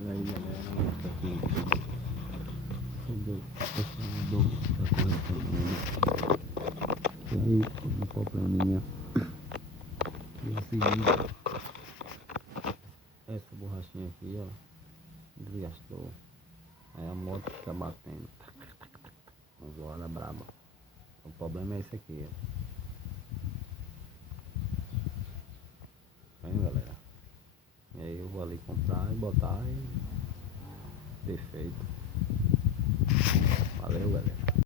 Olha aí, galera, mostra aqui sobre o processador da correção. E aí, um probleminha que é o seguinte, essa borrachinha aqui, ó, desgastou. Aí a moto fica batendo. Uma zoada braba. O problema é esse aqui, ó. Tá vendo, galera? E aí eu vou ali comprar e botar e perfeito. Valeu, galera.